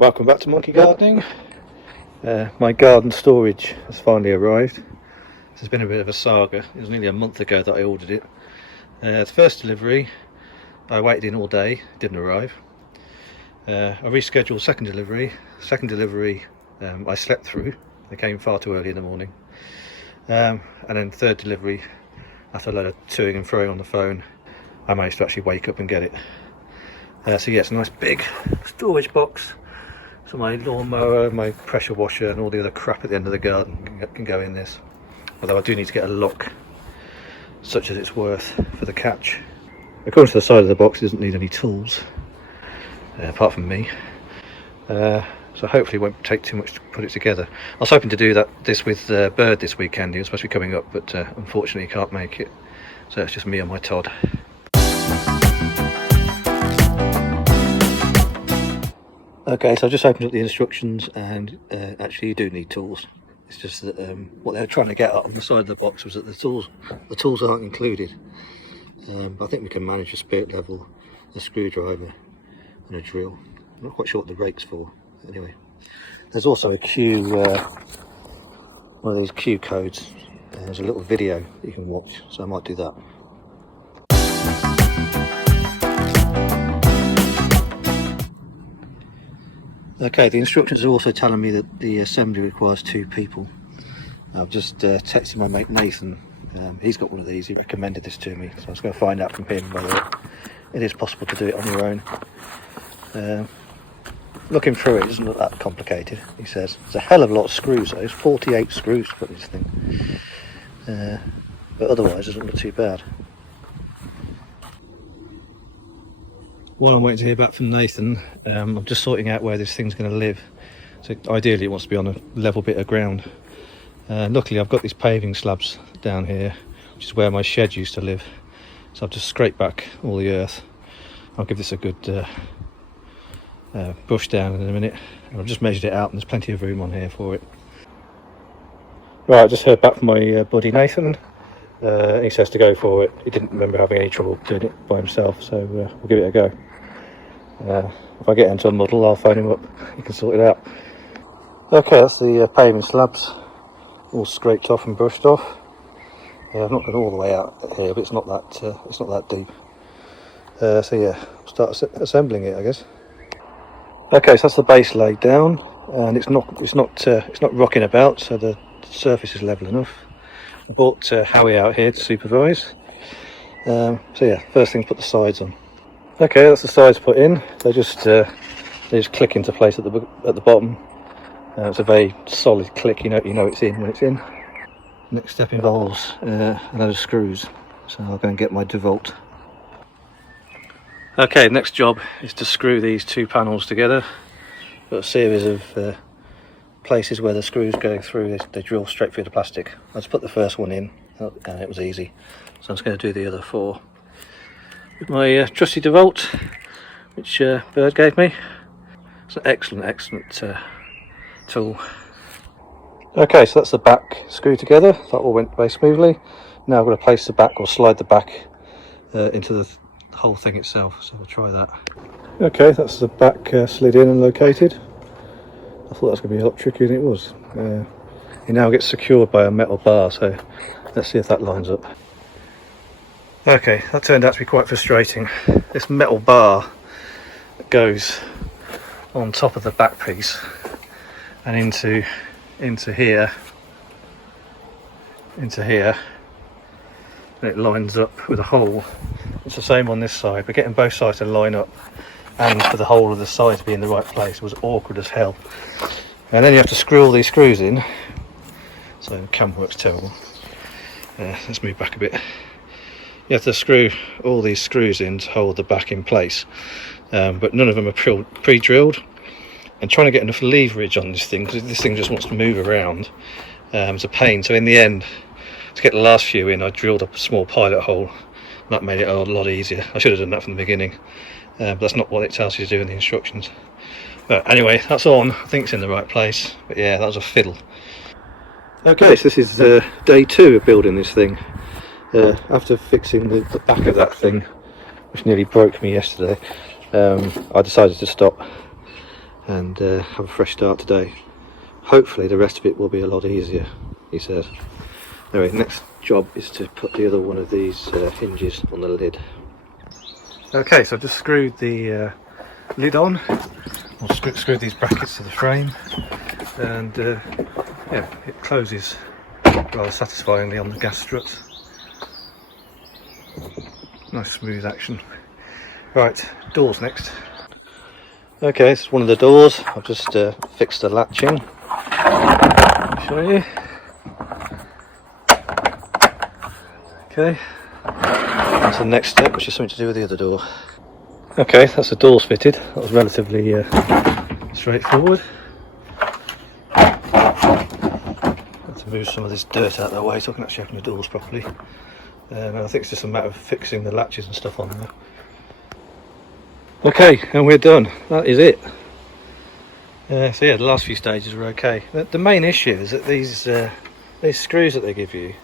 Welcome back to Monkey Gardening. My garden storage has finally arrived. This has been a bit of a saga. It was nearly a month ago that I ordered it. The first delivery I waited in all day, didn't arrive. I rescheduled second delivery. Second delivery I slept through. They came far too early in the morning. And then third delivery, after a lot of toing and throwing on the phone, I managed to actually wake up and get it. So yeah, it's a nice big storage box. So my lawnmower, my pressure washer and all the other crap at the end of the garden can go in this. Although I do need to get a lock, such as it's worth, for the catch. According to the side of the box, it doesn't need any tools, apart from me. So hopefully it won't take too much to put it together. I was hoping to do this with Bird this weekend. He was supposed to be coming up, but unfortunately he can't make it. So it's just me and my Todd. Okay, so I've just opened up the instructions, and actually you do need tools. It's just that what they were trying to get at on the side of the box was that the tools aren't included. But I think we can manage a spirit level, a screwdriver and a drill. I'm not quite sure what the rake's for. Anyway, there's also a Q, one of these Q codes. There's a little video you can watch, so I might do that. Okay, the instructions are also telling me that the assembly requires 2 people. I've just texted my mate Nathan. He's got one of these. He recommended this to me, so I was going to find out from him whether it is possible to do it on your own. Looking through it doesn't look that complicated, he says. There's a hell of a lot of screws though. There's 48 screws to put this thing. But otherwise it doesn't look too bad. While I'm waiting to hear back from Nathan, I'm just sorting out where this thing's going to live. So ideally it wants to be on a level bit of ground. Luckily I've got these paving slabs down here, which is where my shed used to live. So I've just scraped back all the earth. I'll give this a good brush down in a minute. And I've just measured it out and there's plenty of room on here for it. Right, I just heard back from my buddy Nathan. He says to go for it. He didn't remember having any trouble doing it by himself, so we'll give it a go. If I get into a muddle, I'll phone him up. He can sort it out. Okay, that's the paving slabs all scraped off and brushed off. I've not gone all the way out here, but it's not that deep. So yeah, I'll start assembling it, I guess. Okay, so that's the base laid down, and it's not rocking about, so the surface is level enough. I brought Howie out here to supervise. So yeah, first thing, put the sides on. Okay, that's the sides put in. They just click into place at the bottom. It's a very solid click. You know it's in when it's in. Next step involves a load of screws. So I'll go and get my DeVault. Okay, next job is to screw these 2 panels together. Got a series of places where the screws go through. They drill straight through the plastic. I just put the first one in, and it was easy. So I'm just going to do the other 4 with my trusty DeVault, which Bird gave me. It's an excellent tool. Okay, so that's the back screwed together. That all went very smoothly. Now I'm going to place the back, or slide the back into the whole thing itself. So we'll try that. Okay, that's the back slid in and located. I thought that was going to be a lot trickier than it was. It now gets secured by a metal bar, so let's see if that lines up. Okay, that turned out to be quite frustrating. This metal bar goes on top of the back piece and into here, and it lines up with a hole. It's the same on this side. We're getting both sides to line up, and for the whole of the side to be in the right place. It was awkward as hell. And then you have to screw all these screws in. So the cam works terrible. Let's move back a bit. You have to screw all these screws in to hold the back in place, but none of them are pre-drilled. And trying to get enough leverage on this thing, because this thing just wants to move around, is a pain. So in the end, to get the last few in, I drilled up a small pilot hole. That made it a lot easier. I should have done that from the beginning, but that's not what it tells you to do in the instructions. But anyway, that's on. I think it's in the right place. But yeah, that was a fiddle. Okay, so this is day 2 of building this thing. After fixing the back of that thing, which nearly broke me yesterday, I decided to stop. and have a fresh start today. Hopefully the rest of it will be a lot easier, he says. Anyway, next job is to put the other one of these hinges on the lid. Okay, so I've just screwed the lid on, or screwed these brackets to the frame, and yeah, it closes rather satisfyingly on the gas struts. Nice smooth action. Right, doors next. Okay, this is one of the doors. I've just fixed the latching. I'll show you. Okay, that's the next step, which is something to do with the other door. Okay, that's the doors fitted. That was relatively straightforward. Have to move some of this dirt out of the way so I can actually open the doors properly. And I think it's just a matter of fixing the latches and stuff on there. Okay, and we're done. That is it. So yeah, the last few stages were okay. The main issue is that these screws that they give you,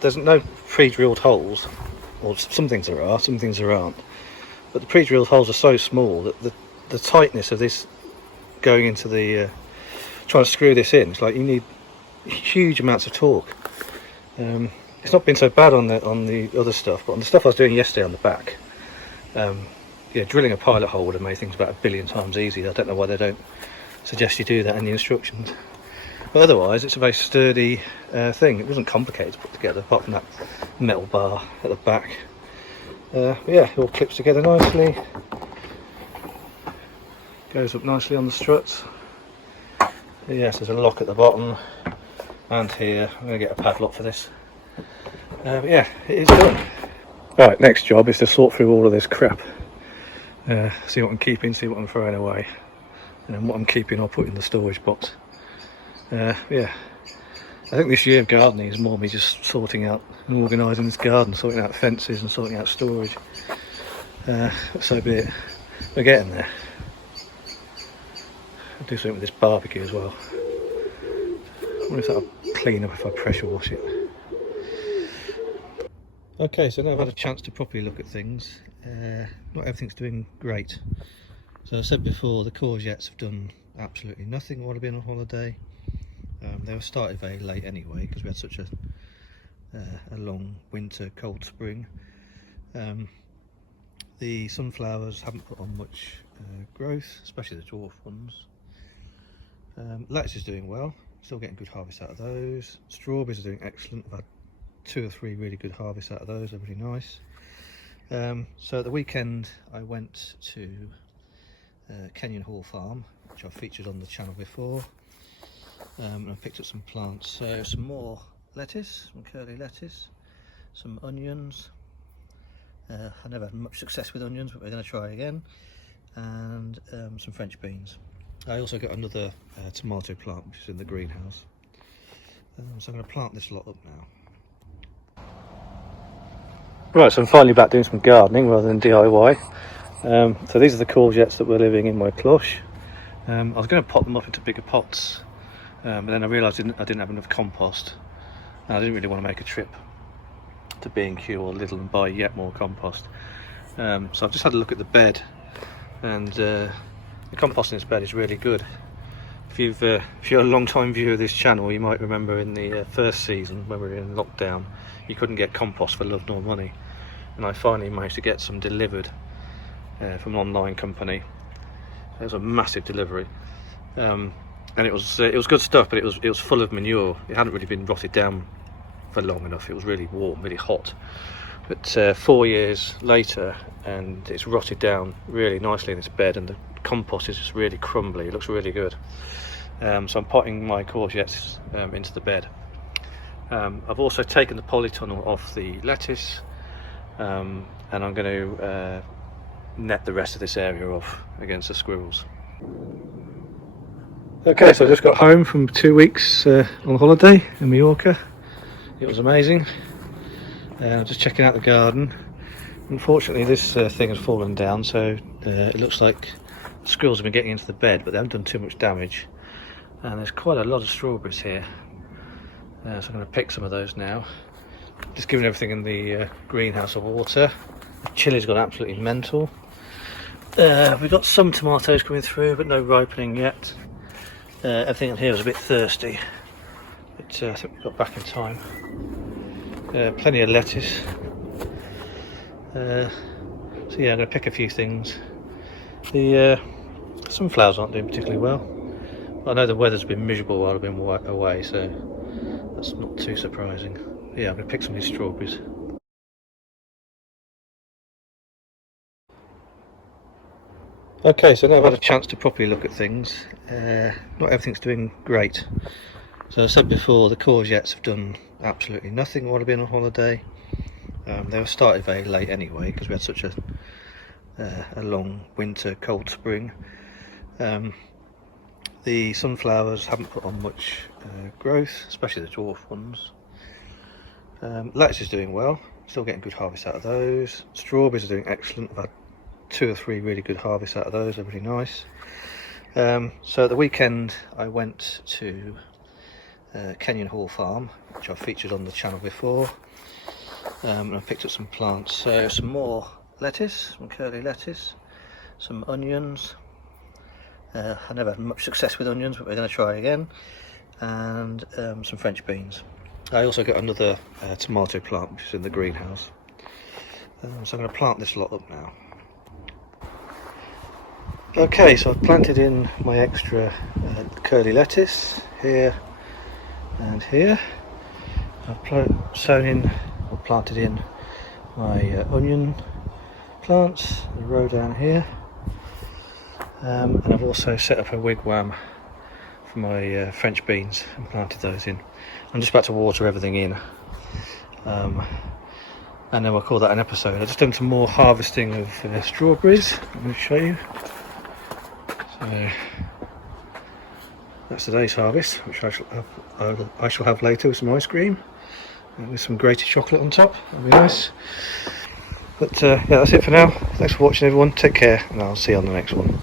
there's no pre-drilled holes, or some things there are, some things there aren't. But the pre-drilled holes are so small that the tightness of this going into the trying to screw this in, it's like you need huge amounts of torque. It's not been so bad on the other stuff, but on the stuff I was doing yesterday on the back, yeah, drilling a pilot hole would have made things about 1 billion times easier. I don't know why they don't suggest you do that in the instructions. But otherwise, it's a very sturdy thing. It wasn't complicated to put together, apart from that metal bar at the back. Yeah, it all clips together nicely. Goes up nicely on the struts. Yes, there's a lock at the bottom and here. I'm going to get a padlock for this. Yeah, it is done. Right, next job is to sort through all of this crap. See what I'm keeping, see what I'm throwing away. And what I'm keeping I'll put in the storage box. Yeah, I think this year of gardening is more me just sorting out and organising this garden, sorting out fences and sorting out storage. So be it. We're getting there. I'll do something with this barbecue as well. I wonder if that'll clean up if I pressure wash it. Okay, so now I've had a chance to properly look at things. Not everything's doing great. So as I said before, the courgettes have done absolutely nothing while I've been on holiday. They were started very late anyway because we had such a long winter, cold spring. The sunflowers haven't put on much growth, especially the dwarf ones. Lettuce is doing well, still getting good harvest out of those. Strawberries are doing excellent. I've had 2 or 3 really good harvests out of those, they're really nice. So at the weekend I went to Kenyon Hall Farm, which I've featured on the channel before. And I picked up some plants, so some more lettuce, some curly lettuce, some onions. I never had much success with onions, but we're going to try again. And some French beans. I also got another tomato plant which is in the greenhouse. So I'm going to plant this lot up now. Right, so I'm finally back doing some gardening rather than DIY. So these are the courgettes that were living in my cloche. I was going to pot them up into bigger pots. But then I realised I didn't have enough compost, and I didn't really want to make a trip to B&Q or Lidl and buy yet more compost. So I've just had a look at the bed, and the compost in this bed is really good. If you're a long time viewer of this channel, you might remember in the first season when we were in lockdown, you couldn't get compost for love nor money, and I finally managed to get some delivered from an online company. It was a massive delivery. And it was good stuff, but it was full of manure. It hadn't really been rotted down for long enough. It was really warm, really hot. But 4 years later, and it's rotted down really nicely in this bed, and the compost is just really crumbly. It looks really good. So I'm potting my courgettes into the bed. I've also taken the polytunnel off the lettuce, and I'm going to net the rest of this area off against the squirrels. Okay, so I just got home from 2 weeks on holiday in Mallorca. It was amazing. Just checking out the garden. Unfortunately this thing has fallen down, so it looks like squirrels have been getting into the bed, but they haven't done too much damage. And there's quite a lot of strawberries here, so I'm going to pick some of those now. Just giving everything in the greenhouse a water. The chili's gone absolutely mental. We've got some tomatoes coming through, but no ripening yet. Everything in here was a bit thirsty, but I think we got back in time. Plenty of lettuce. So yeah, I'm going to pick a few things. The sunflowers aren't doing particularly well. I know the weather's been miserable while I've been away, so that's not too surprising. Yeah, I'm going to pick some of these strawberries. Okay, so now I've had a chance to properly look at things. Not everything's doing great. So as I said before, the courgettes have done absolutely nothing while I've been on holiday. They were started very late anyway because we had such a long winter, cold spring. The sunflowers haven't put on much growth, especially the dwarf ones. Lettuce is doing well, still getting good harvest out of those. Strawberries are doing excellent. I've had 2 or 3 really good harvests out of those. They're really nice. So at the weekend I went to Kenyon Hall Farm, which I've featured on the channel before, and I picked up some plants. So some more lettuce, some curly lettuce, some onions. I never had much success with onions, but we're going to try again, and some French beans. I also got another tomato plant which is in the greenhouse, so I'm going to plant this lot up now. Okay, so I've planted in my extra curly lettuce here and here. I've sown in or planted in my onion plants, the row down here, and I've also set up a wigwam for my French beans and planted those in. I'm just about to water everything in, and then we'll call that an episode. I've just done some more harvesting of strawberries. I'm going to show you. So that's today's harvest, which I shall have later with some ice cream and with some grated chocolate on top. That'll be nice. But yeah, that's it for now. Thanks for watching, everyone. Take care, and I'll see you on the next one.